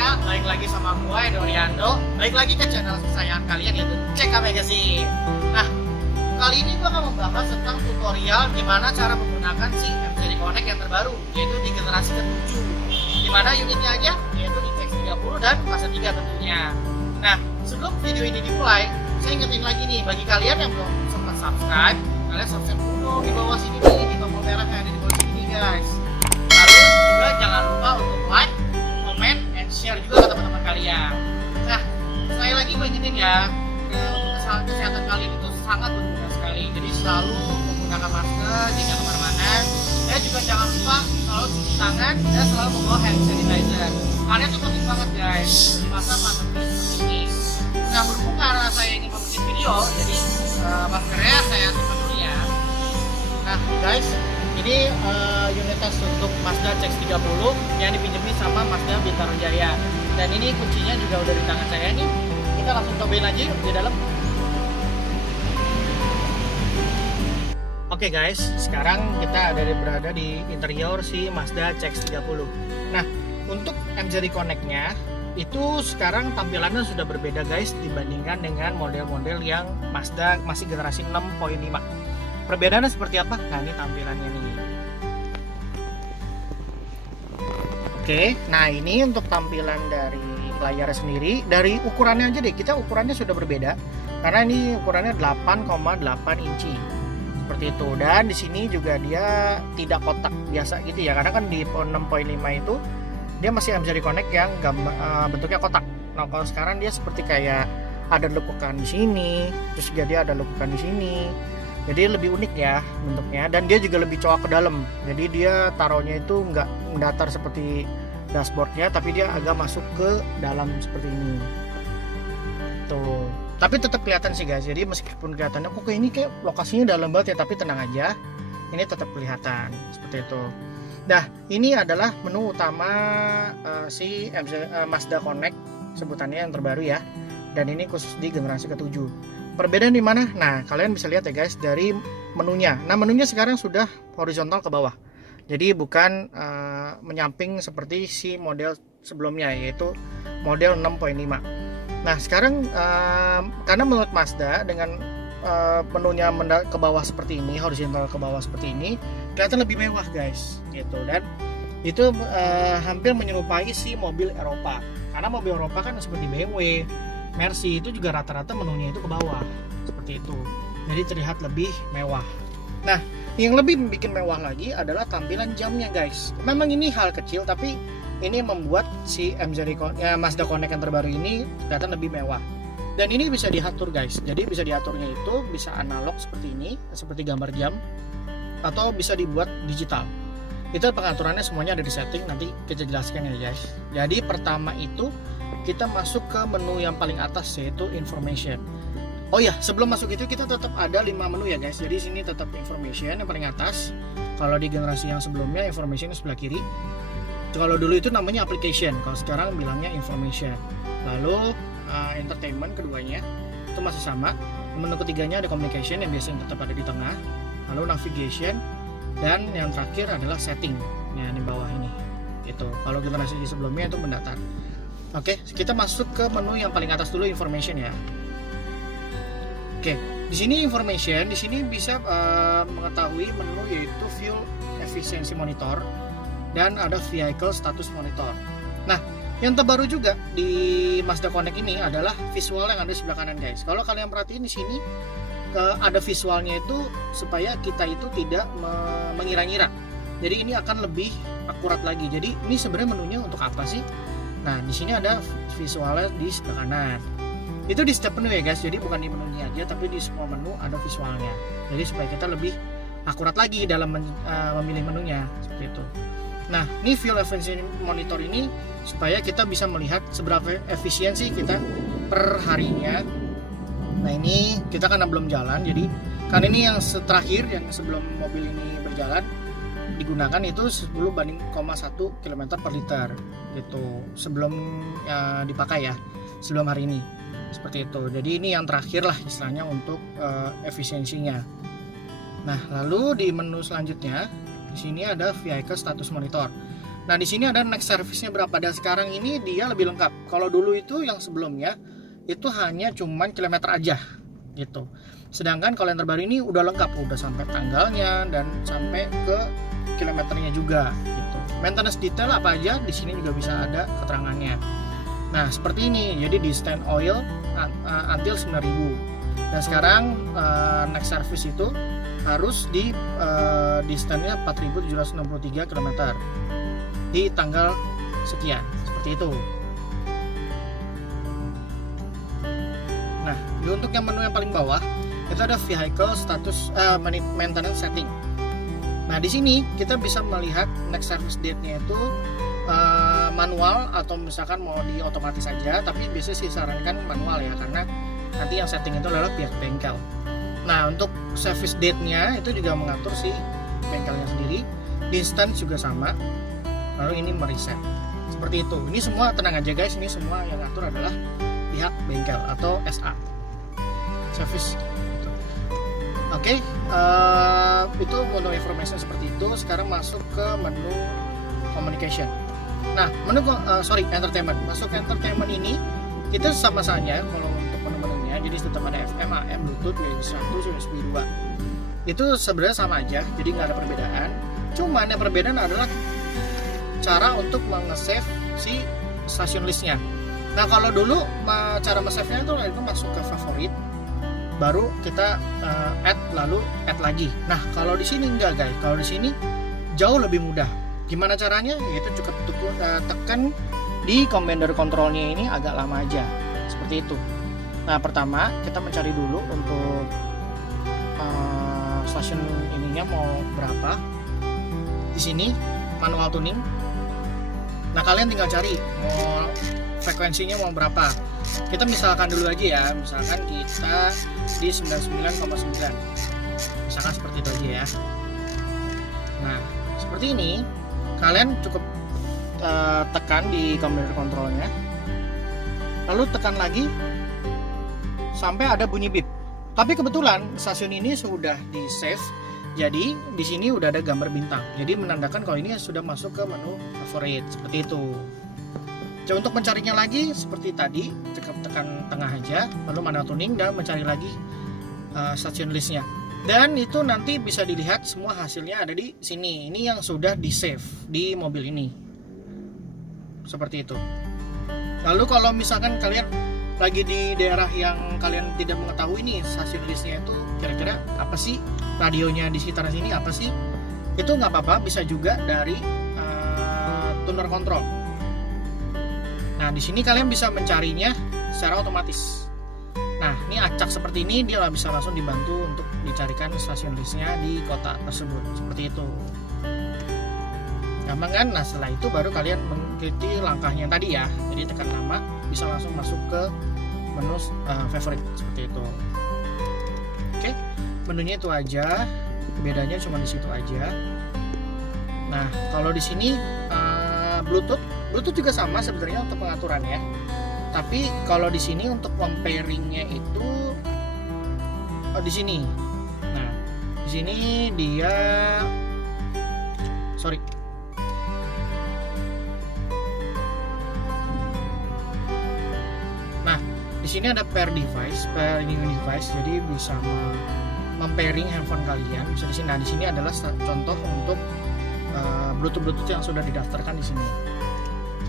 Kak, balik lagi sama gue Doriando. Balik lagi ke channel kesayangan kalian yaitu CK Magazine. Nah, kali ini gue akan membahas tentang tutorial gimana cara menggunakan si M-Series Connect yang terbaru, yaitu di generasi ke-7. Dimana unitnya aja yaitu di X30 dan fase 3 tentunya. Nah, sebelum video ini dimulai, saya ingetin lagi nih bagi kalian yang belum sempat subscribe, kalian subscribe dulu di bawah sini nih, di tombol merah yang ada di bawah sini guys. Lalu juga jangan lupa untuk like, comment, and share juga ke teman-teman kalian. Nah, sekali lagi gue ingetin ya, kesehatan kalian itu sangat berguna sekali. Jadi selalu menggunakan masker jika kemana-mana. Dan juga jangan lupa selalu cuci tangan dan selalu membawa hand sanitizer. Kalian tuh penting banget guys di masa pandemi seperti ini. Nah, berhubung karena saya ingin membuat video, jadi maskernya saya simpan dulu ya. Nah guys, ini unitas untuk Mazda CX-30 yang dipinjemin sama Mazda Bintaro Jaya. Dan ini kuncinya juga udah di tangan saya nih. Kita langsung cobain aja yuk di dalam. Oke guys, sekarang kita berada di interior si Mazda CX-30. Nah, untuk M-Series Connect-nya itu sekarang tampilannya sudah berbeda guys dibandingkan dengan model-model yang Mazda masih generasi 6.5. Perbedaannya seperti apa? Nah, ini tampilannya nih. Oke, nah ini untuk tampilan dari layarnya sendiri. Dari ukurannya aja deh, kita ukurannya sudah berbeda karena ini ukurannya 8,8 inci seperti itu. Dan di sini juga dia tidak kotak biasa gitu ya, karena kan di 6.5 itu dia masih M-Series Connect yang bentuknya kotak. Nah, kalau sekarang dia seperti kayak ada lekukan di sini, terus juga dia ada lekukan di sini. Jadi lebih unik ya bentuknya, dan dia juga lebih cowok ke dalam. Jadi dia taruhnya itu nggak mendatar seperti dashboardnya, tapi dia agak masuk ke dalam seperti ini. Tuh. Tapi tetap kelihatan sih guys. Jadi meskipun kelihatannya kok ini kayak lokasinya dalam banget ya, tapi tenang aja, ini tetap kelihatan seperti itu. Nah, ini adalah menu utama si Mazda Connect sebutannya yang terbaru ya. Dan ini khusus di generasi ke-7. Perbedaan di mana? Nah, kalian bisa lihat ya guys dari menunya. Nah, menunya sekarang sudah horizontal ke bawah. Jadi bukan menyamping seperti si model sebelumnya, yaitu model 6.5. Nah, sekarang karena menurut Mazda dengan menunya ke bawah seperti ini, horizontal ke bawah seperti ini, kelihatan lebih mewah guys gitu. Dan itu hampir menyerupai si mobil Eropa, karena mobil Eropa kan seperti BMW, Mercy itu juga rata-rata menunya itu ke bawah seperti itu, jadi terlihat lebih mewah. Nah, yang lebih bikin mewah lagi adalah tampilan jamnya guys. Memang ini hal kecil, tapi ini membuat si M-Series Mazda Connect yang terbaru ini kelihatan lebih mewah. Dan ini bisa diatur guys, jadi bisa diaturnya itu bisa analog seperti ini, seperti gambar jam, atau bisa dibuat digital. Itu pengaturannya semuanya ada di setting, nanti kita jelaskan ya guys. Jadi pertama itu kita masuk ke menu yang paling atas, yaitu information. Oh ya, sebelum masuk itu kita tetap ada 5 menu ya guys. Jadi sini tetap information yang paling atas. Kalau di generasi yang sebelumnya information sebelah kiri. Kalau dulu itu namanya application, kalau sekarang bilangnya information. Lalu entertainment keduanya itu masih sama. Menu ketiganya ada communication yang biasanya tetap ada di tengah. Lalu navigation, dan yang terakhir adalah setting. Nah, di bawah ini. Itu. Kalau generasi sebelumnya itu mendatar. Oke, kita masuk ke menu yang paling atas dulu, information ya. Oke, di sini information, di sini bisa mengetahui menu yaitu fuel efficiency monitor dan ada vehicle status monitor. Nah, yang terbaru juga di Mazda Connect ini adalah visual yang ada di sebelah kanan guys. Kalau kalian perhatiin di sini ada visualnya itu supaya kita itu tidak mengira-ngira. Jadi ini akan lebih akurat lagi. Jadi ini sebenarnya menunya untuk apa sih? Nah, di sini ada visualnya di sebelah kanan. Itu di setiap menu ya guys. Jadi bukan di menunya aja, tapi di semua menu ada visualnya. Jadi supaya kita lebih akurat lagi dalam memilih menunya seperti itu. Nah, ini fuel efficiency monitor ini supaya kita bisa melihat seberapa efisiensi kita per harinya. Nah, ini kita kan belum jalan, jadi kan ini yang terakhir yang sebelum mobil ini berjalan digunakan itu 10/1 km per liter gitu sebelum dipakai ya, sebelum hari ini seperti itu. Jadi ini yang terakhir lah istilahnya untuk efisiensinya. Nah, lalu di menu selanjutnya di sini ada vehicle status monitor. Nah, di sini ada next service-nya berapa, dan sekarang ini dia lebih lengkap. Kalau dulu itu yang sebelumnya itu hanya cuman kilometer aja gitu. Sedangkan kalau yang terbaru ini udah lengkap, udah sampai tanggalnya dan sampai ke kilometernya juga gitu. Maintenance detail apa aja di sini juga bisa ada keterangannya. Nah, seperti ini. Jadi di stand oil until 9.000. Dan sekarang next service itu harus di standnya 4.763 km di tanggal sekian, seperti itu. Nah, untuk yang menu yang paling bawah itu ada vehicle status maintenance setting. Nah, di sini kita bisa melihat next service date-nya itu manual atau misalkan mau di otomatis saja, tapi biasanya sih sarankan manual ya, karena nanti yang setting itu adalah pihak bengkel. Nah, untuk service date-nya itu juga mengatur si bengkelnya sendiri. Distance juga sama. Lalu ini mereset. Seperti itu. Ini semua tenang aja guys, ini semua yang ngatur adalah pihak bengkel atau SA. Service. Oke, itu menu information seperti itu. Sekarang masuk ke menu communication. Nah, menu entertainment. Masuk ke entertainment ini kita sama saja kalau untuk menu-menunya. Jadi tetap ada FM, AM, Bluetooth, USB 1, USB 2. Itu sebenarnya sama aja, jadi nggak ada perbedaan. Cuman yang perbedaan adalah cara untuk nge-save si station listnya. Nah, kalau dulu cara nge-save-nya itu masuk ke favorit, baru kita add lagi. Nah, kalau di sini enggak guys. Kalau di sini jauh lebih mudah. Gimana caranya? Yaitu cukup tekan di commander controlnya ini agak lama aja. Seperti itu. Nah, pertama kita mencari dulu untuk stasiun ininya mau berapa. Di sini manual tuning. Nah, kalian tinggal cari mau frekuensinya mau berapa. Kita misalkan dulu aja ya, misalkan kita di 99,9. Misalkan seperti itu aja ya. Nah, seperti ini. Kalian cukup tekan di commander controlnya. Lalu tekan lagi sampai ada bunyi bip. Tapi kebetulan stasiun ini sudah di save. Jadi di sini udah ada gambar bintang. Jadi menandakan kalau ini sudah masuk ke menu favorit, seperti itu. Jadi untuk mencarinya lagi seperti tadi, tekan tengah aja, lalu manual tuning dan mencari lagi stasiun listnya. Dan itu nanti bisa dilihat semua hasilnya ada di sini. Ini yang sudah di save di mobil ini. Seperti itu. Lalu kalau misalkan kalian lagi di daerah yang kalian tidak mengetahui nih stasiun listnya itu kira-kira apa sih, radionya di sekitar sini apa sih, itu nggak apa-apa, bisa juga dari tuner control. Nah, di sini kalian bisa mencarinya secara otomatis. Nah, ini acak seperti ini, dia bisa langsung dibantu untuk dicarikan stasiun listnya di kota tersebut, seperti itu. Gampang kan? Nah, setelah itu baru kalian mengikuti langkahnya tadi ya. Jadi tekan nama, bisa langsung masuk ke menu favorite, seperti itu. Oke, menunya itu aja, bedanya cuma di situ aja. Nah, kalau di sini Bluetooth juga sama sebenarnya untuk pengaturannya. Tapi kalau di sini untuk comparingnya itu di sini. Nah, di sini dia Nah, di sini ada pair new device, jadi bisa mempairing handphone kalian. Bisa di sini. Nah, di sini adalah contoh untuk Bluetooth yang sudah didaftarkan di sini.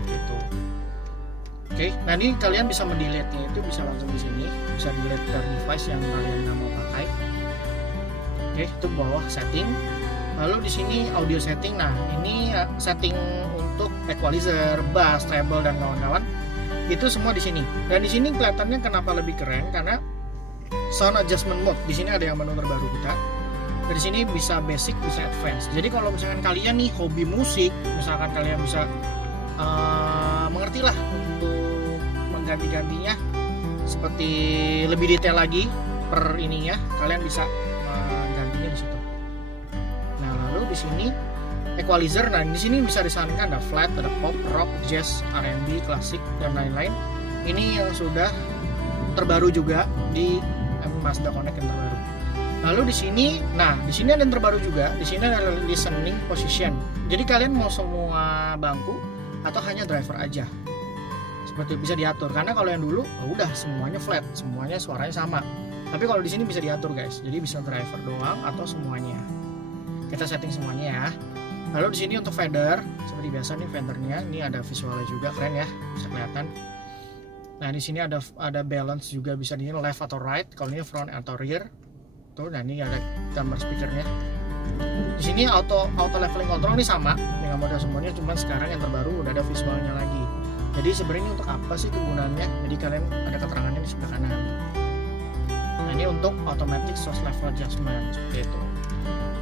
Gitu. Oke, nah ini kalian bisa mendelete-nya itu bisa langsung di sini, bisa delete dari device yang kalian nggak mau pakai. Oke, itu bawah setting. Lalu di sini audio setting. Nah, ini setting untuk equalizer, bass, treble dan kawan-kawan. Itu semua di sini. Dan di sini kelihatannya kenapa lebih keren karena sound adjustment mode. Di sini ada yang menu terbaru kita. Dari sini bisa basic, bisa advance. Jadi kalau misalkan kalian nih hobi musik, misalkan kalian bisa mengerti lah untuk mengganti-gantinya seperti lebih detail lagi per ininya, kalian bisa gantinya di situ. Nah, lalu di sini equalizer. Nah, di sini bisa disarankan ada flat, ada pop, rock, jazz, R&B, klasik dan lain-lain. Ini yang sudah terbaru juga di Mazda Connect yang terbaru. Lalu di sini, nah di sini ada yang terbaru juga. Di sini ada listening position. Jadi kalian mau semua bangku atau hanya driver aja. Seperti bisa diatur, karena kalau yang dulu udah semuanya flat, semuanya suaranya sama. Tapi kalau di sini bisa diatur guys, jadi bisa driver doang atau semuanya. Kita setting semuanya ya. Lalu di sini untuk fader, seperti biasa nih fadernya, ini ada visualnya juga, keren ya, bisa kelihatan. Nah di sini ada balance juga, bisa di left atau right, kalau ini front atau rear. Tuh, nah ini ada gambar speakernya. Di sini auto leveling control ini sama dengan model semuanya, cuman sekarang yang terbaru udah ada visualnya lagi. Jadi sebenarnya untuk apa sih kegunaannya? Jadi kalian ada keterangannya di sebelah kanan. Nah ini untuk automatic source level adjustment seperti itu.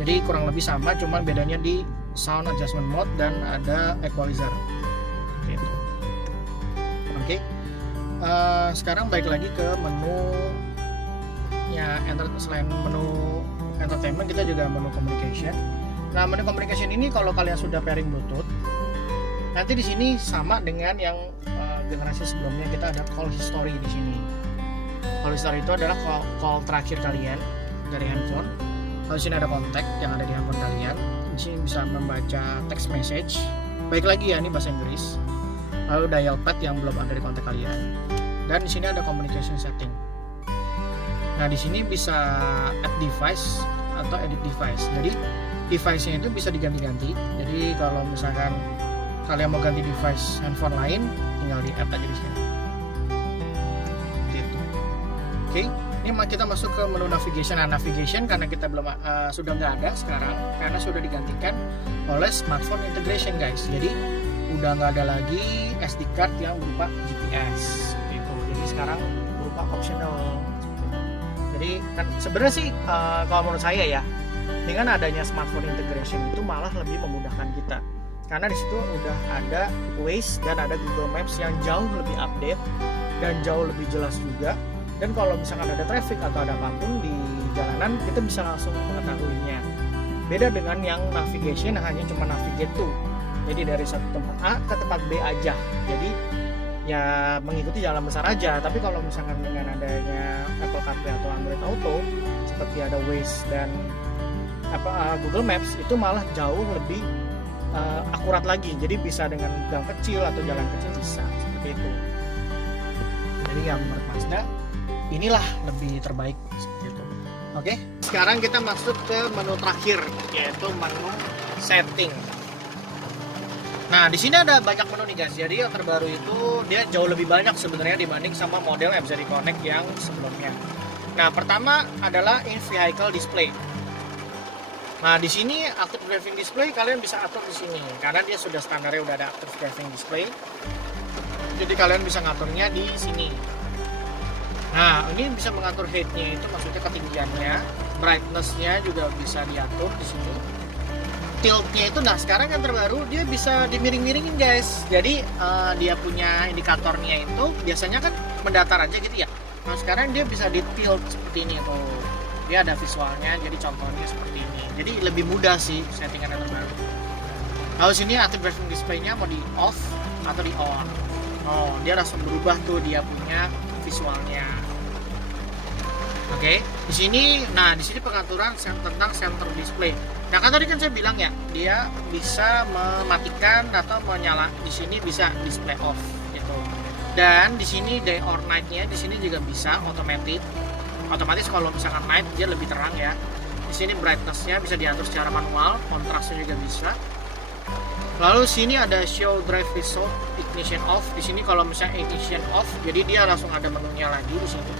Jadi kurang lebih sama, cuman bedanya di sound adjustment mode dan ada equalizer. Seperti itu. Oke. Sekarang balik lagi ke menu ya, selain menu entertainment kita juga menu communication. Nah menu communication ini kalau kalian sudah pairing Bluetooth, nanti di sini sama dengan yang generasi sebelumnya, kita ada call history di sini. Call history itu adalah call terakhir kalian dari handphone. Lalu di sini ada kontak yang ada di handphone kalian. Di sini bisa membaca text message. Baik lagi ya, ini bahasa Inggris. Lalu dial pad yang belum ada di kontak kalian. Dan di sini ada communication setting. Nah di sini bisa add device atau edit device. Jadi device-nya itu bisa diganti-ganti. Jadi kalau misalkan kalian mau ganti device handphone lain, tinggal di add aja di sini. Gitu. Oke, ini kita masuk ke menu navigation. Nah navigation karena kita belum sudah nggak ada sekarang, karena sudah digantikan oleh smartphone integration guys. Jadi udah nggak ada lagi SD card yang berupa GPS. Gitu. Jadi sekarang berupa optional. Jadi kan sebenarnya sih kalau menurut saya ya, dengan adanya smartphone integration itu malah lebih memudahkan kita, karena di situ udah ada Waze dan ada Google Maps yang jauh lebih update dan jauh lebih jelas juga. Dan kalau misalkan ada traffic atau ada apapun di jalanan, kita bisa langsung mengetahuinya. Beda dengan yang navigation hanya cuma navigate tuh, jadi dari satu tempat A ke tempat B aja. Jadi ya mengikuti jalan besar aja. Tapi kalau misalkan dengan adanya Apple CarPlay atau Android Auto seperti ada Waze dan Google Maps, itu malah jauh lebih akurat lagi. Jadi bisa dengan gang kecil atau jalan kecil bisa seperti itu. Jadi yang menurut Mazda inilah lebih terbaik seperti itu. Oke, sekarang kita masuk ke menu terakhir, yaitu menu setting. Nah, di sini ada banyak menu nih guys. Jadi yang terbaru itu dia jauh lebih banyak sebenarnya dibanding sama model yang bisa di-connect yang sebelumnya. Nah, pertama adalah in-vehicle display. Nah, di sini active driving display kalian bisa atur di sini karena dia sudah standarnya udah ada active driving display. Jadi kalian bisa ngaturnya di sini. Nah, ini bisa mengatur height-nya, itu maksudnya ketinggiannya, brightness-nya juga bisa diatur di sini. Tilt-nya itu, nah sekarang yang terbaru dia bisa dimiring-miringin guys. Jadi dia punya indikatornya itu biasanya kan mendatar aja gitu ya. Nah sekarang dia bisa di tilt seperti ini tuh. Dia ada visualnya, jadi contohnya seperti ini. Jadi lebih mudah sih settingan yang terbaru. Lalu sini active driving display-nya mau di off atau di on. Oh, dia langsung berubah tuh dia punya visualnya. Oke, di sini, nah di sini pengaturan tentang center display. Nah kan tadi kan saya bilang ya, dia bisa mematikan atau menyala. Di sini bisa display off gitu. Dan di sini day or night-nya di sini juga bisa otomatis kalau misalkan night dia lebih terang ya. Di sini brightness-nya bisa diatur secara manual, kontrasnya juga bisa. Lalu sini ada show drive result ignition off. Di sini kalau misalnya ignition off, jadi dia langsung ada menunya lagi di sini.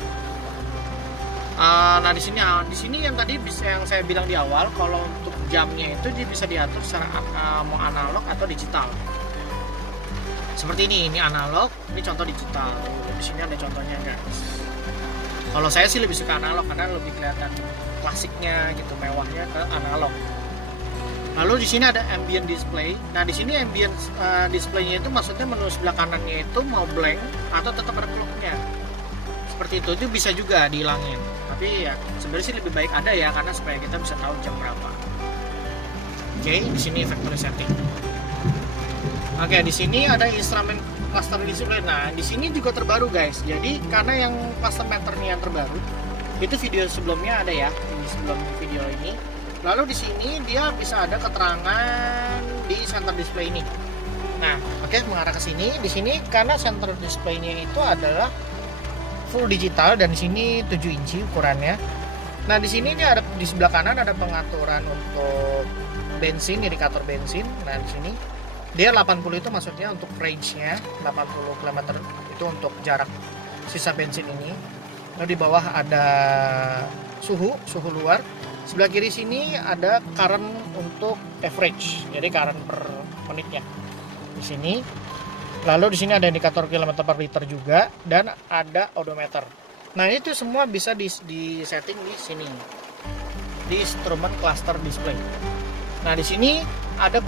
Nah di sini yang tadi yang saya bilang di awal, kalau untuk jamnya itu dia bisa diatur secara mau analog atau digital. Seperti ini analog, ini contoh digital. Di sini ada contohnya guys. Kalau saya sih lebih suka analog karena lebih kelihatan klasiknya gitu, mewahnya ke analog. Lalu di sini ada ambient display. Nah di sini ambient displaynya itu maksudnya menu sebelah kanannya itu mau blank atau tetap ada clocknya. Seperti itu bisa juga dihilangin. Tapi ya sebenarnya sih lebih baik ada ya, karena supaya kita bisa tahu jam berapa. Oke, di sini factory setting. Oke, di sini ada instrument cluster display. Nah, di sini juga terbaru guys. Jadi karena yang cluster meternya yang terbaru, itu video sebelumnya ada ya, ini sebelum video ini. Lalu di sini dia bisa ada keterangan di center display ini. Nah, oke, mengarah ke sini. Di sini karena center display-nya itu adalah full digital dan di sini 7 inci ukurannya. Nah, di sini ini ada di sebelah kanan ada pengaturan untuk bensin, indikator bensin. Nah, di sini dia 80 itu maksudnya untuk range-nya, 80 km itu untuk jarak sisa bensin ini. Lalu di bawah ada suhu luar. Sebelah kiri sini ada current untuk average, jadi current per menitnya. Di sini. Lalu di sini ada indikator kilometer per liter juga dan ada odometer. Nah, itu semua bisa di setting di sini. Di instrument cluster display. Nah, di sini ada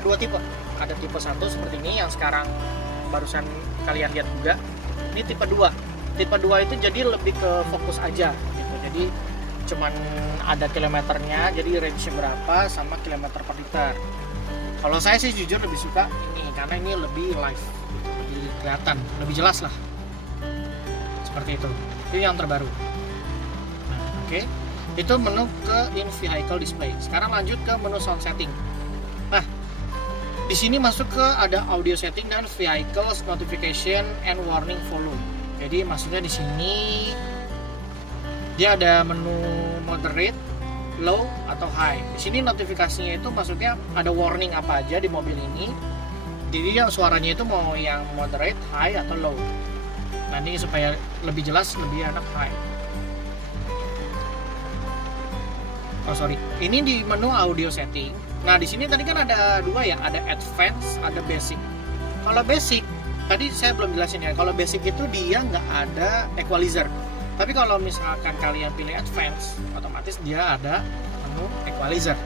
dua tipe. Ada tipe 1 seperti ini yang sekarang barusan kalian lihat juga. Ini tipe 2. Tipe 2 itu jadi lebih ke fokus aja gitu. Jadi cuman ada kilometernya, jadi range-nya berapa sama kilometer per liter. Kalau saya sih jujur lebih suka ini karena ini lebih live, lebih kelihatan, lebih jelas lah. Seperti itu. Itu yang terbaru. Nah, oke. Itu menu ke in vehicle display. Sekarang lanjut ke menu sound setting. Nah, di sini masuk ke ada audio setting dan vehicles notification and warning volume. Jadi maksudnya di sini dia ada menu moderate, low atau high. Di sini notifikasinya itu maksudnya ada warning apa aja di mobil ini. Jadi yang suaranya itu mau yang moderate, high atau low. Nah, ini supaya lebih jelas, lebih enak high. Oh sorry, ini di menu audio setting. Nah, di sini tadi kan ada dua ya, ada advance, ada basic. Kalau basic, tadi saya belum jelasin ya. Kalau basic itu dia nggak ada equalizer. Tapi kalau misalkan kalian pilih advance, otomatis dia ada menu equalizer.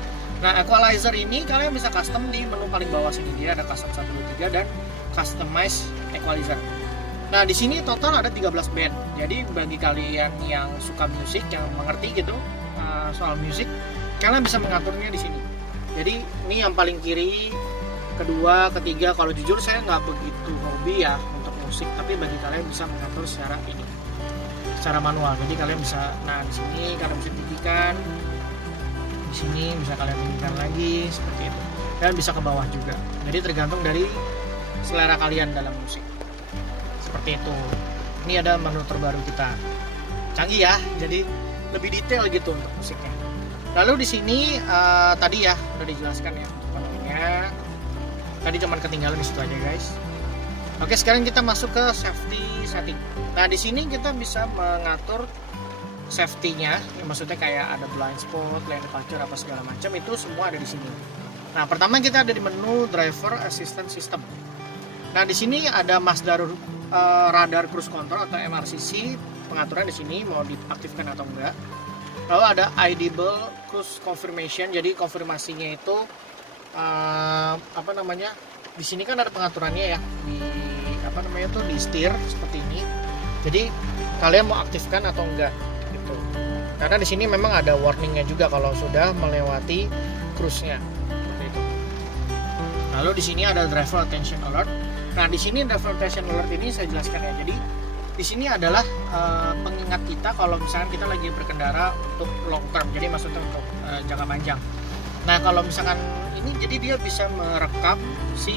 Nah, equalizer ini kalian bisa custom di menu paling bawah sini. Dia ada custom 1, 2, 3 dan customize equalizer. Nah, di sini total ada 13 band. Jadi bagi kalian yang suka musik, yang mengerti gitu soal musik, kalian bisa mengaturnya di sini. Jadi ini yang paling kiri, kedua, ketiga. Kalau jujur saya nggak begitu hobi ya untuk musik, tapi bagi kalian bisa mengatur secara ini, secara manual. Jadi kalian bisa, nah di sini kalian bisa tinggikan, di sini bisa kalian tinggikan lagi seperti itu, dan bisa ke bawah juga. Jadi tergantung dari selera kalian dalam musik. Seperti itu. Ini ada menu terbaru kita, canggih ya. Jadi lebih detail gitu untuk musiknya. Lalu di sini tadi ya udah dijelaskan ya menunya. Tadi cuman ketinggalan di situ aja guys. Oke, sekarang kita masuk ke safety setting. Nah, di sini kita bisa mengatur safety-nya, ya, maksudnya kayak ada blind spot, lane departure apa segala macam, itu semua ada di sini. Nah, pertama kita ada di menu driver assistance system. Nah, di sini ada Mazda radar cruise control atau MRCC, pengaturan di sini mau diaktifkan atau enggak. Lalu ada audible cruise confirmation, jadi konfirmasinya itu di sini kan ada pengaturannya ya di di setir seperti ini. Jadi kalian mau aktifkan atau enggak gitu. Karena di sini memang ada warningnya juga kalau sudah melewati cruise-nya seperti itu. Lalu di sini ada driver attention alert. Nah, di sini driver attention alert ini saya jelaskan ya. Jadi di sini adalah pengingat kita kalau misalkan kita lagi berkendara untuk long term. Jadi maksudnya untuk jangka panjang. Nah, kalau misalkan ini jadi dia bisa merekam si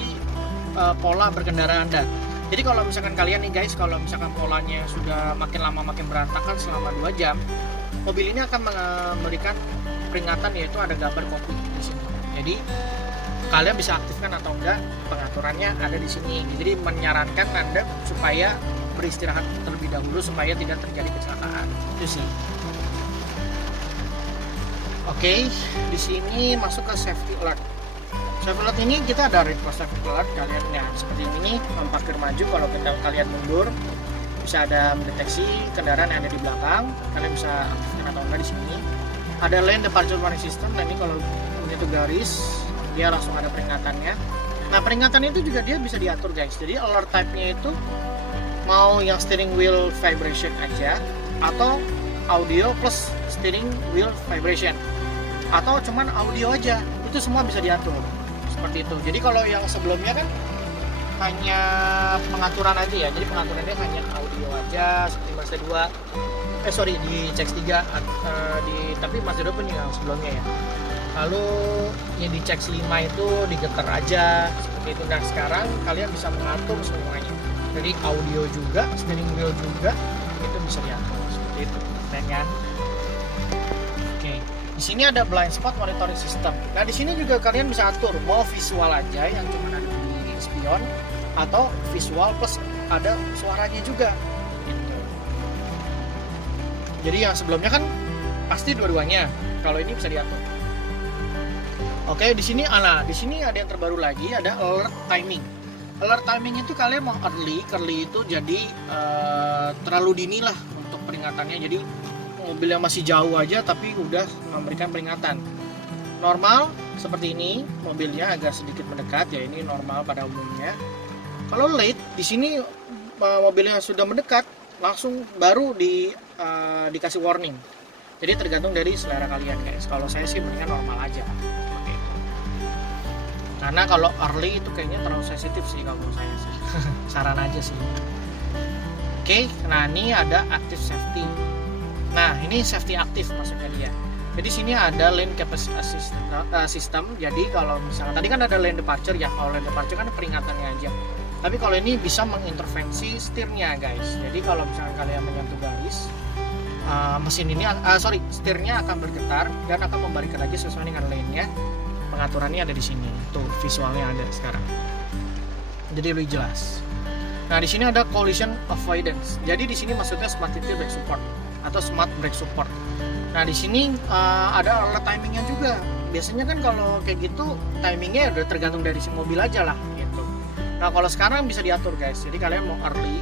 pola berkendara Anda. Jadi kalau misalkan kalian nih guys, kalau misalkan polanya sudah makin lama makin berantakan selama 2 jam, mobil ini akan memberikan peringatan, yaitu ada gambar kopi di sini. Jadi kalian bisa aktifkan atau enggak, pengaturannya ada di sini. Jadi menyarankan Anda supaya beristirahat terlebih dahulu supaya tidak terjadi kecelakaan. Itu sih. Oke, di sini masuk ke safety alert. Safety alert ini kita ada reverse safety alert, kalian ya seperti ini, memparkir maju. Kalau kalian mundur bisa ada mendeteksi kendaraan yang ada di belakang, kalian bisa aktifkan atau enggak di sini. Ada lane departure warning system. Nah, ini kalau itu garis dia langsung ada peringatannya. Nah, peringatan itu juga dia bisa diatur guys. Jadi alert type-nya itu mau yang steering wheel vibration aja, atau audio plus steering wheel vibration, atau cuman audio aja, itu semua bisa diatur seperti itu. Jadi kalau yang sebelumnya kan hanya pengaturan aja ya, jadi pengaturannya hanya audio aja seperti Mazda 2 di CX-3 tapi Mazda 2 pun yang sebelumnya ya. lalu yang di check 5 itu digetar aja seperti itu. Nah sekarang kalian bisa mengatur semuanya, jadi audio juga, steering wheel juga itu bisa diatur seperti itu, keren kan? Oke, di sini ada blind spot monitoring system. Nah di sini juga kalian bisa atur mau visual aja yang cuma ada di spion, atau visual plus ada suaranya juga gitu. Jadi yang sebelumnya kan pasti dua-duanya, kalau ini bisa diatur. Oke, di sini ada yang terbaru lagi, ada alert timing. Alert timing itu kalian mau early itu jadi terlalu dini lah untuk peringatannya. Jadi mobil yang masih jauh aja tapi udah memberikan peringatan. Normal seperti ini, mobilnya agak sedikit mendekat, ya ini normal pada umumnya. Kalau late, di sini mobilnya sudah mendekat, langsung baru dikasih warning. Jadi tergantung dari selera kalian guys. Kalau saya sih mendingan normal aja. Karena kalau early itu kayaknya terlalu sensitif sih kalau menurut saya sih. Saran aja sih. Oke, nah ini ada active safety. Nah ini safety aktif maksudnya dia. Jadi sini ada lane capacity system. Jadi kalau misalnya tadi kan ada lane departure ya. Kalau lane departure kan peringatannya aja. Tapi kalau ini bisa mengintervensi setirnya guys. Jadi kalau misalnya kalian menyentuh garis, mesin ini setirnya akan bergetar dan akan membalikan lagi sesuai dengan lane-nya. Pengaturannya ada di sini, tuh visualnya ada sekarang, jadi lebih jelas. Nah di sini ada collision avoidance. Jadi di sini maksudnya smart city brake support atau smart brake support. Nah di sini ada alert timingnya juga. Biasanya kan kalau kayak gitu timingnya udah tergantung dari si mobil aja lah gitu. Nah kalau sekarang bisa diatur guys. Jadi kalian mau early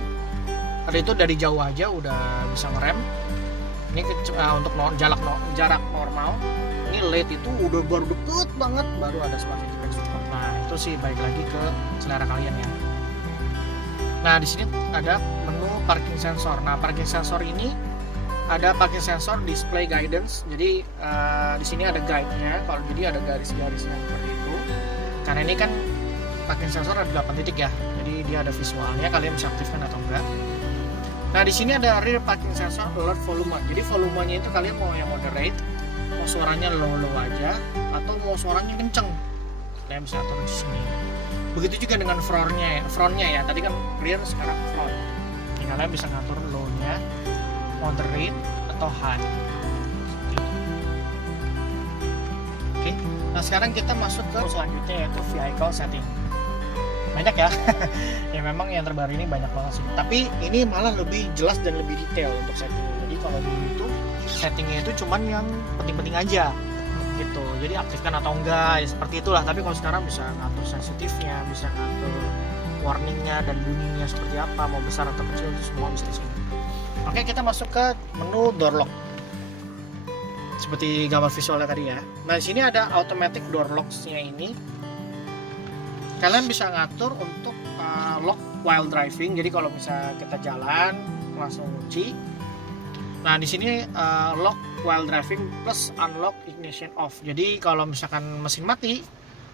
itu dari jauh aja udah bisa ngerem. Ini untuk jarak normal. Ini late itu udah baru deket banget baru ada smart city brake support. Nah itu sih balik lagi ke selera kalian ya. Nah di sini ada menu parking sensor. Nah parking sensor ini ada parking sensor display guidance. Jadi di sini ada guide-nya. Kalau jadi ada garis-garisnya seperti itu. Karena ini kan parking sensor ada 8 titik ya. Jadi dia ada visualnya. Kalian bisa aktifkan atau enggak. Nah di sini ada rear parking sensor alert volume. Jadi volumenya itu kalian mau yang moderate, mau suaranya low aja, atau mau suaranya kenceng, kalian bisa atur di sini. Begitu juga dengan frontnya ya. Tadi kan rear, sekarang front. Ini kalian bisa ngatur low-nya, moderate atau high. Oke. Nah sekarang kita masuk ke selanjutnya yaitu vehicle setting. Banyak ya. Ya memang yang terbaru ini banyak banget sih. Tapi ini malah lebih jelas dan lebih detail untuk setting. Jadi kalau dulu itu settingnya itu cuman yang penting-penting aja gitu. Jadi aktifkan atau enggak ya seperti itulah. Tapi kalau sekarang bisa ngatur sensitifnya, bisa ngatur warningnya dan bunyinya seperti apa, mau besar atau kecil itu semua bisa di sini. Oke, kita masuk ke menu door lock. Seperti gambar visualnya tadi ya. Nah, di sini ada automatic door locks-nya ini. Kalian bisa ngatur untuk lock while driving. Jadi kalau misalnya kita jalan langsung kunci. Nah di sini lock while driving plus unlock ignition off. Jadi kalau misalkan mesin mati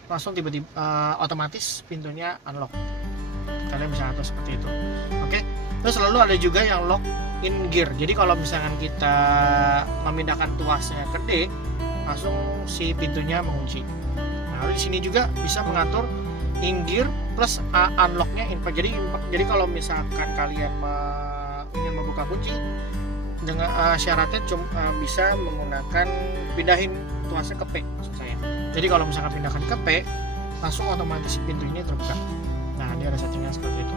langsung tiba-tiba otomatis pintunya unlock. Kalian bisa atur seperti itu. Oke. Terus lalu ada juga yang lock in gear. Jadi kalau misalkan kita memindahkan tuasnya ke D, langsung si pintunya mengunci. Nah di sini juga bisa mengatur in gear plus unlocknya in park. Jadi kalau misalkan kalian ingin membuka kunci dengan syaratnya bisa menggunakan pindahin tuasnya ke P maksud saya. Jadi kalau misalkan pindahkan ke P langsung otomatis pintu ini terbuka. Nah ini ada settingnya seperti itu.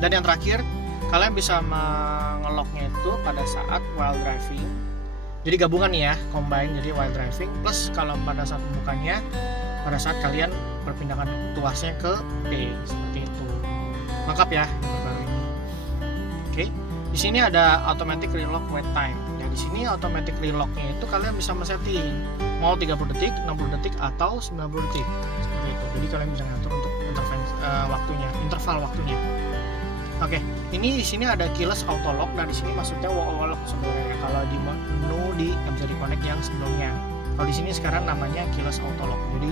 Dan yang terakhir kalian bisa mengelocknya itu pada saat while driving. Jadi gabungan nih ya, combine jadi while driving plus kalau pada saat membukanya pada saat kalian perpindahan tuasnya ke B seperti itu. Lengkap ya yang terbaru ini. Oke. Di sini ada automatic relock wait time. Nah, di sini automatic relocknya itu kalian bisa men-setting mau 30 detik, 60 detik atau 90 detik. Seperti itu. Jadi kalian bisa ngatur untuk interval waktunya. Oke, ini di sini ada keyless auto lock. Nah, di sini maksudnya wall lock sebenarnya. Kalau di menu yang bisa di-connect yang sebelumnya. Kalau di sini sekarang namanya keyless auto lock. Jadi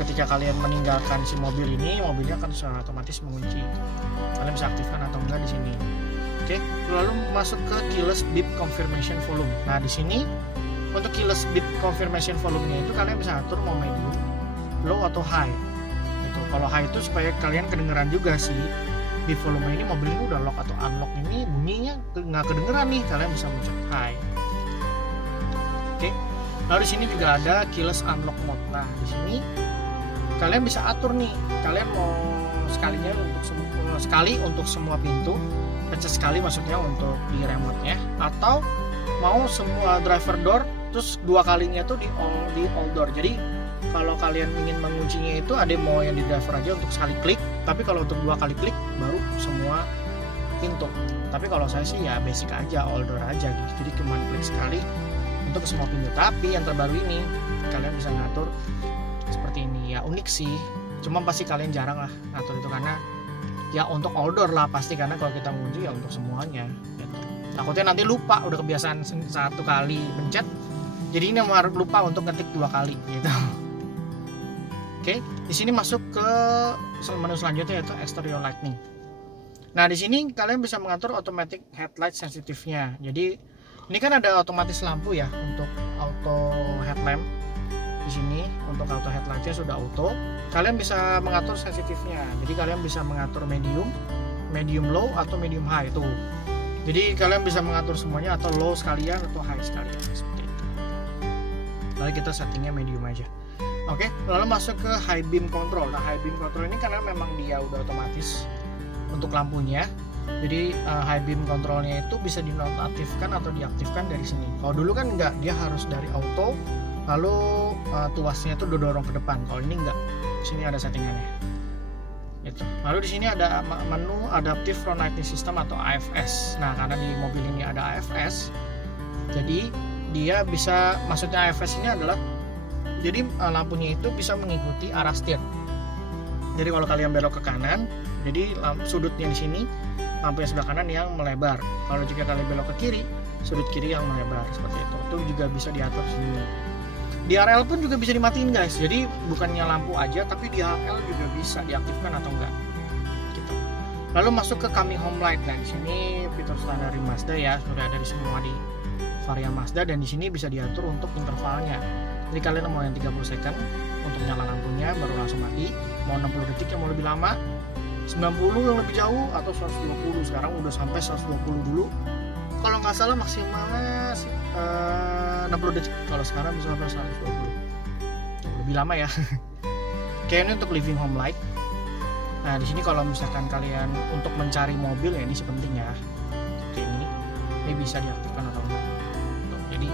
ketika kalian meninggalkan si mobil ini, mobilnya akan secara otomatis mengunci. Kalian bisa aktifkan atau enggak di sini. Oke, lalu masuk ke keyless beep confirmation volume. Nah, di sini Untuk keyless bit confirmation volumenya itu kalian bisa atur mau medium, low atau high gitu. Kalau high itu supaya kalian kedengeran juga sih bit volume ini mobil ini udah lock atau unlock, ini bunyinya nggak kedengeran nih, kalian bisa mencet high. Oke. Lalu di sini juga ada keyless unlock mode. Nah di sini kalian bisa atur nih, kalian mau sekali untuk semua pintu, pencet sekali maksudnya untuk di remote-nya, atau mau semua driver door terus 2 kalinya tuh di all door. Jadi kalau kalian ingin menguncinya itu ada mau yang di driver aja untuk sekali klik, tapi kalau untuk 2 kali klik baru semua pintu. Tapi kalau saya sih ya basic aja, all door aja gitu, jadi cuma klik sekali untuk semua pintu. Tapi yang terbaru ini kalian bisa ngatur seperti ini, ya unik sih, cuma pasti kalian jarang lah ngatur itu karena ya untuk all door lah pasti, karena kalau kita mengunci ya untuk semuanya gitu. Takutnya nanti lupa, udah kebiasaan 1 kali pencet, jadi ini mau lupa untuk ngetik 2 kali gitu. Oke, di sini masuk ke menu selanjutnya yaitu exterior lighting. Nah di sini kalian bisa mengatur automatic headlight sensitifnya. Jadi ini kan ada otomatis lampu ya untuk auto headlamp. Di sini untuk auto headlightnya sudah auto. Kalian bisa mengatur sensitifnya. Jadi kalian bisa mengatur medium low atau medium high itu. Jadi kalian bisa mengatur semuanya atau low sekalian atau high sekalian seperti itu. Lalu kita settingnya medium aja. Oke, lalu masuk ke high beam control. Nah high beam control ini karena memang dia udah otomatis untuk lampunya. Jadi high beam controlnya itu bisa dinonaktifkan atau diaktifkan dari sini. Kalau dulu kan enggak, dia harus dari auto, lalu tuasnya itu didorong ke depan. Kalau ini enggak, di sini ada settingannya. Gitu. Lalu di sini ada menu Adaptive Front Lighting System atau AFS. Nah karena di mobil ini ada AFS, jadi dia bisa, maksudnya AFS ini adalah jadi lampunya itu bisa mengikuti arah setir. Jadi kalau kalian belok ke kanan, jadi sudutnya di sini lampu yang sebelah kanan yang melebar. Kalau jika kalian belok ke kiri, sudut kiri yang melebar seperti itu. Itu juga bisa diatur sini. DRL pun juga bisa dimatiin guys. Jadi bukannya lampu aja, tapi DRL juga bisa diaktifkan atau enggak. Gitu. Lalu masuk ke coming home light. Nah di sini fitur standar dari Mazda ya, sudah ada di semua di varian Mazda, dan di sini bisa diatur untuk intervalnya. Jadi kalian mau yang 30 second untuk nyala lampunya baru langsung mati, mau 60 detik yang mau lebih lama, 90 yang lebih jauh, atau 120. Sekarang udah sampai 120 dulu. Kalau nggak salah maksimalnya 60 detik. Kalau sekarang bisa sampai 120. Lebih lama ya. Kayak ini untuk living home light. Nah di sini kalau misalkan kalian untuk mencari mobil ya, ini penting ya. Seperti ini bisa diaktifkan atau enggak. Jadi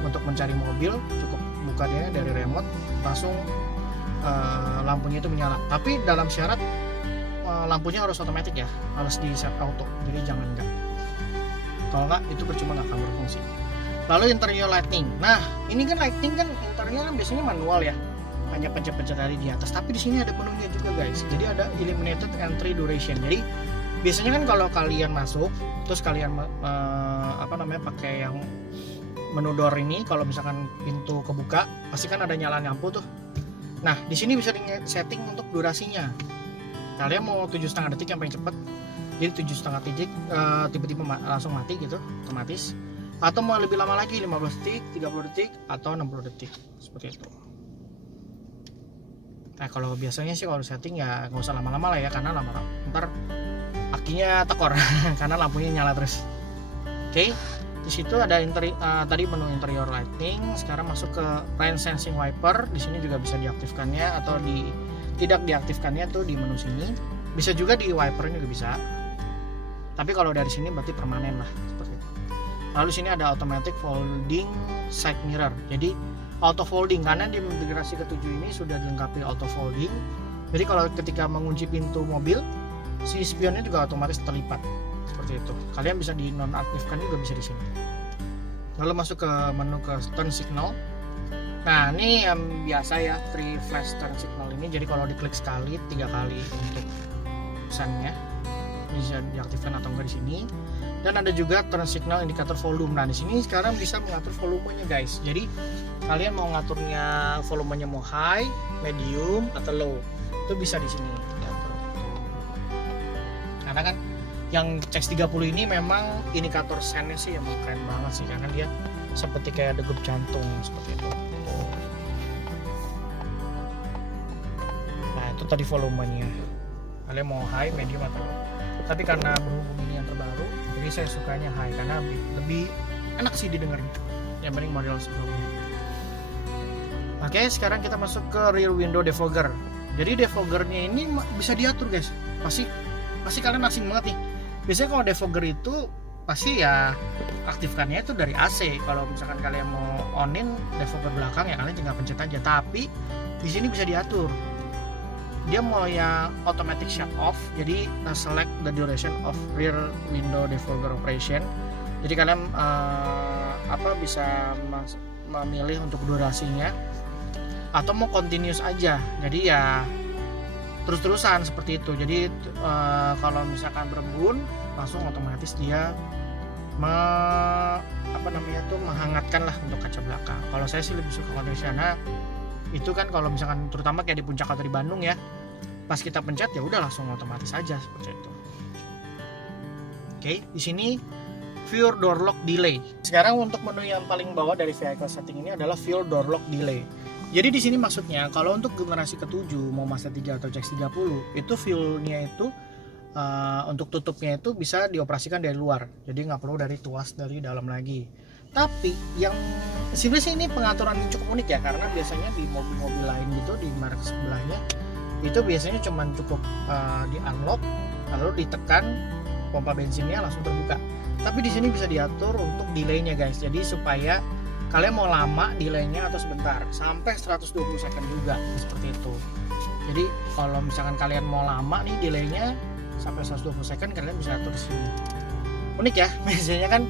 untuk mencari mobil cukup buka dia dari remote, langsung lampunya itu menyala. Tapi dalam syarat lampunya harus otomatis ya, harus di set auto, jadi jangan enggak. Kalau enggak itu percuma, nggak akan berfungsi. Lalu interior lighting. Nah ini kan lighting kan interior kan biasanya manual ya, hanya pencet-pencet dari di atas. Tapi di sini ada menunya juga guys. Jadi ada illuminated entry duration. Jadi biasanya kan kalau kalian masuk terus kalian pakai yang menu door ini, kalau misalkan pintu kebuka pasti kan ada nyala lampu tuh. Nah di sini bisa di setting untuk durasinya. Kalian mau 7,5 detik yang paling cepat, jadi 7,5 detik tiba-tiba langsung mati gitu otomatis, atau mau lebih lama lagi 15 detik, 30 detik, atau 60 detik seperti itu. Nah kalau biasanya sih kalau setting ya nggak usah lama-lama lah ya, karena lama ntar akinya tekor karena lampunya nyala terus. Oke. Di situ ada tadi menu interior lighting. Sekarang masuk ke rain sensing wiper. Di sini juga bisa diaktifkannya atau tidak diaktifkannya tuh di menu sini. Bisa juga di wipernya juga bisa. Tapi kalau dari sini berarti permanen lah seperti itu. Lalu sini ada automatic folding side mirror. Jadi auto folding karena di generasi ke-7 ini sudah dilengkapi auto folding. Jadi kalau ketika mengunci pintu mobil, si spionnya juga otomatis terlipat. Seperti itu. Kalian bisa dinonaktifkan juga bisa di sini. Lalu masuk ke menu ke turn signal. Nah ini yang biasa ya, free flash turn signal ini. Jadi kalau diklik sekali 3 kali untuk pesannya bisa diaktifkan atau enggak di sini. Dan ada juga turn signal indikator volume. Nah di sini sekarang bisa mengatur volumenya guys. Jadi kalian mau ngaturnya volumenya mau high, medium atau low, itu bisa di sini diatur. Karena kan yang CX-30 ini memang indikator sennya sih emang keren banget sih, karena dia seperti kayak degup jantung seperti itu. Nah itu tadi volumenya, kalian mau high, medium atau low. Tapi karena berhubung ini yang terbaru, jadi saya sukanya high karena lebih enak sih didengarnya yang paling model sebelumnya. Oke, sekarang kita masuk ke rear window defogger. Jadi defoggernya ini bisa diatur guys. Pasti kalian asing banget nih. Biasanya kalau defogger itu pasti ya aktifkannya itu dari AC. Kalau misalkan kalian mau onin defogger belakang ya kalian tinggal pencet aja. Tapi di sini bisa diatur. Dia mau yang automatic shut off. Jadi select the duration of rear window defogger operation. Jadi kalian bisa memilih untuk durasinya atau mau continuous aja. Jadi ya terus-terusan seperti itu. Jadi kalau misalkan berembun langsung otomatis dia menghangatkan lah untuk kaca belakang. Kalau saya sih lebih suka continuous karena itu kan kalau misalkan terutama kayak di puncak atau di Bandung ya, pas kita pencet ya udah langsung otomatis aja seperti itu. Oke, di sini View Door Lock Delay. Sekarang untuk menu yang paling bawah dari vehicle setting ini adalah View Door Lock Delay. Jadi di sini maksudnya kalau untuk generasi ke-7 mau Mazda 3 atau CX-30 itu view-nya itu untuk tutupnya itu bisa dioperasikan dari luar. Jadi nggak perlu dari tuas dari dalam lagi. Tapi yang sebenarnya ini pengaturan yang cukup unik ya, karena biasanya di mobil-mobil lain gitu di merek sebelahnya itu biasanya cuma cukup di unlock lalu ditekan pompa bensinnya langsung terbuka. Tapi di sini bisa diatur untuk delaynya guys. Jadi supaya kalian mau lama delaynya atau sebentar sampai 120 second juga seperti itu. Jadi kalau misalkan kalian mau lama nih delaynya sampai 120 second kalian bisa atur di sini. Unik ya, biasanya kan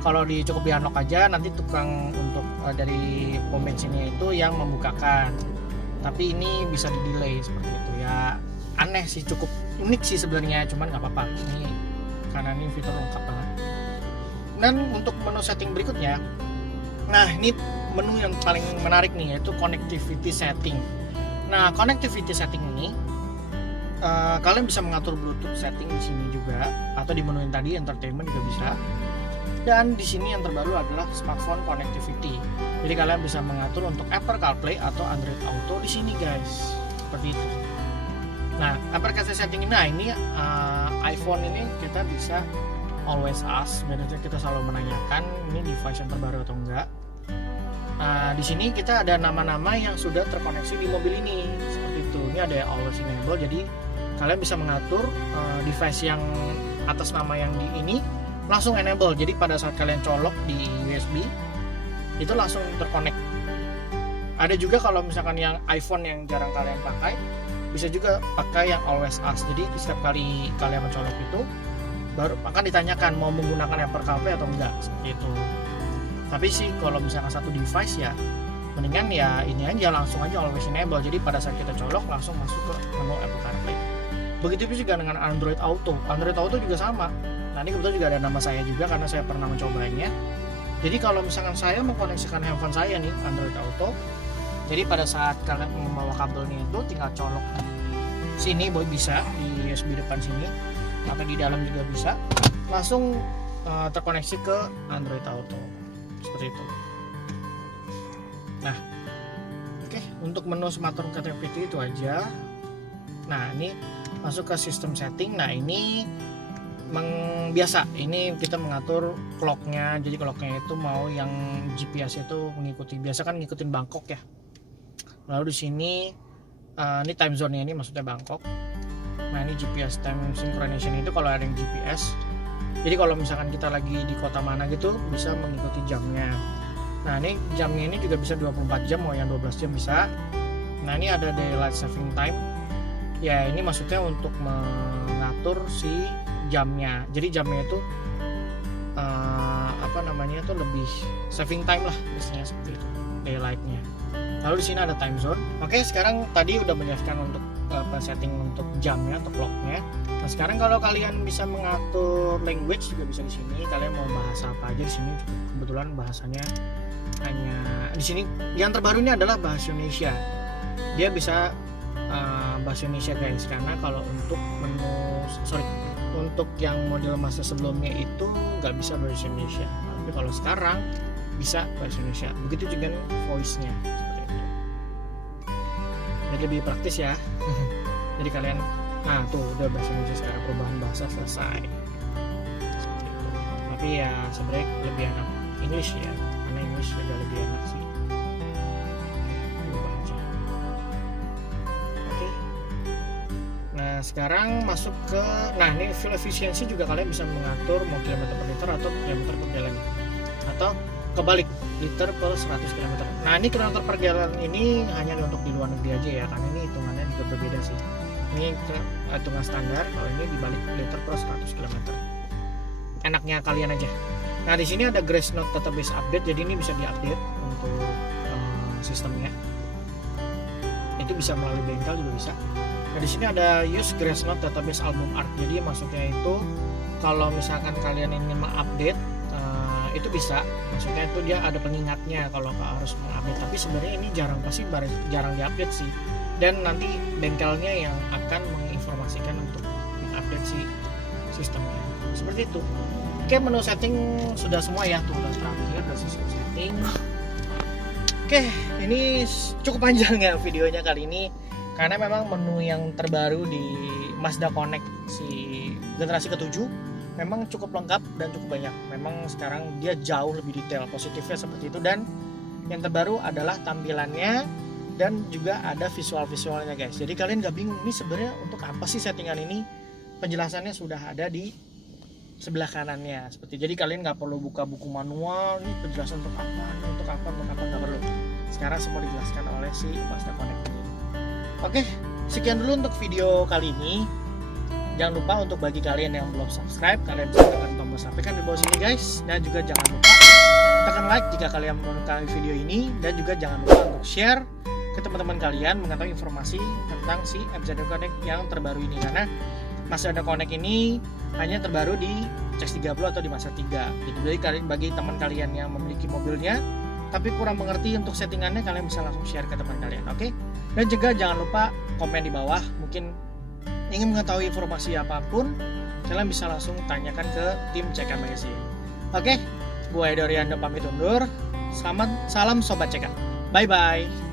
kalau cukup di unlock aja nanti tukang untuk dari pom bensinnya itu yang membukakan. Tapi ini bisa di delay seperti itu ya. Aneh sih, cukup unik sih sebenarnya, cuman nggak apa-apa. Ini karena ini fitur lengkap banget. Dan untuk menu setting berikutnya, nah ini menu yang paling menarik nih, yaitu connectivity setting. Nah connectivity setting ini kalian bisa mengatur Bluetooth setting di sini juga, atau di menu yang tadi entertainment juga bisa. Dan di sini yang terbaru adalah smartphone connectivity. Jadi kalian bisa mengatur untuk Apple CarPlay atau Android Auto di sini guys, seperti itu. Nah aplikasi setting ini, iPhone ini kita bisa always ask, biasanya kita selalu menanyakan ini device yang terbaru atau enggak. Di sini kita ada nama-nama yang sudah terkoneksi di mobil ini seperti itu. Ini ada always enable, jadi kalian bisa mengatur device yang atas nama yang di ini langsung enable. Jadi pada saat kalian colok di USB itu langsung terkonek. Ada juga kalau misalkan yang iPhone yang jarang kalian pakai, bisa juga pakai yang always ask. Jadi setiap kali kalian mencolok itu baru akan ditanyakan mau menggunakan Apple CarPlay atau enggak seperti itu. Tapi sih kalau misalkan satu device ya mendingan ya ini aja langsung aja always enable. Jadi pada saat kita colok langsung masuk ke menu Apple CarPlay. Begitu juga dengan Android Auto. Android Auto juga sama. Nah ini kebetulan juga ada nama saya juga karena saya pernah mencobanya. Jadi kalau misalkan saya mengkoneksikan handphone saya nih Android Auto, jadi pada saat kalian membawa kabelnya itu tinggal colok di sini, bisa di USB depan sini atau di dalam juga bisa, langsung terkoneksi ke Android Auto seperti itu. Nah, oke, untuk menu smartphone connectivity itu aja. Nah ini masuk ke sistem setting. Nah ini biasa, ini kita mengatur clocknya. Jadi clocknya itu mau yang GPS itu mengikuti, biasa kan ngikutin Bangkok ya. Lalu di sini ini time zone-nya ini maksudnya Bangkok. Nah ini GPS time synchronization itu kalau ada yang GPS. Jadi kalau misalkan kita lagi di kota mana gitu bisa mengikuti jamnya. Nah ini jamnya ini juga bisa 24 jam, mau yang 12 jam bisa. Nah ini ada daylight saving time. Ya ini maksudnya untuk mengatur si jamnya. Jadi jamnya itu itu lebih saving time lah biasanya seperti itu, daylightnya. Lalu di sini ada time zone. Oke, sekarang tadi udah menjelaskan untuk setting untuk jamnya atau clocknya. Nah sekarang kalau kalian bisa mengatur language juga bisa di sini. Kalian mau bahasa apa aja di sini. Kebetulan bahasanya hanya di sini. Yang terbaru ini adalah bahasa Indonesia. Dia bisa bahasa Indonesia guys. Karena kalau untuk untuk yang model masa sebelumnya itu nggak bisa bahasa Indonesia. Tapi kalau sekarang bisa bahasa Indonesia. Begitu juga voice-nya seperti itu. Jadi lebih praktis ya. Jadi kalian, nah tuh udah bahasa Indonesia sekarang, perubahan bahasa selesai. Seperti itu. Tapi ya sebenarnya lebih enak English ya, karena English juga lebih enak sih. Ubah aja. Oke. Nah sekarang masuk ke, nah ini fuel efficiency juga kalian bisa mengatur mau kilometer per liter atau kilometer per gallon, atau kebalik, liter per 100 km. Nah ini kilometer per gallon ini hanya untuk di luar negeri aja ya, karena ini hitungannya juga berbeda sih. Ini hitungan standar, kalau ini dibalik liter per 100 km. Enaknya kalian aja. Nah di sini ada Grace Note Database Update, jadi ini bisa diupdate untuk sistemnya. Itu bisa melalui bengkel juga bisa. Nah di sini ada Use Grace Note Database Album Art, jadi maksudnya itu kalau misalkan kalian ingin mengupdate itu bisa, maksudnya itu dia ada pengingatnya kalau harus mengupdate, tapi sebenarnya ini jarang diupdate sih, dan nanti bengkelnya yang akan menginformasikan untuk mengupdate si sistemnya seperti itu. Oke, menu setting sudah semua ya, tuh udah terakhir udah selesai setting. Oke, ini cukup panjang ya videonya kali ini karena memang menu yang terbaru di Mazda Connect si generasi ke-7 memang cukup lengkap dan cukup banyak. Memang sekarang dia jauh lebih detail, positifnya seperti itu. Dan yang terbaru adalah tampilannya dan juga ada visual-visualnya guys. Jadi kalian gak bingung ini sebenarnya untuk apa sih settingan ini. Penjelasannya sudah ada di sebelah kanannya seperti. Jadi kalian gak perlu buka buku manual, ini penjelasan untuk apa, gak perlu. Sekarang semua dijelaskan oleh si Mazda Connect ini. Oke, sekian dulu untuk video kali ini. Jangan lupa untuk bagi kalian yang belum subscribe, kalian bisa tekan tombol subscribe di bawah sini guys. Dan juga jangan lupa tekan like jika kalian menyukai video ini. Dan juga jangan lupa untuk share ke teman-teman kalian mengetahui informasi tentang si Mazda Connect yang terbaru ini. Karena Mazda Connect ini hanya terbaru di CX-30 atau di Mazda 3 gitu. Jadi kalian, bagi teman kalian yang memiliki mobilnya tapi kurang mengerti untuk settingannya, kalian bisa langsung share ke teman kalian, oke? Dan juga jangan lupa komen di bawah, mungkin ingin mengetahui informasi apapun, kalian bisa langsung tanyakan ke tim CK Magazine. Oke, gue Doriando pamit undur. Salam Sobat CK. Bye-bye.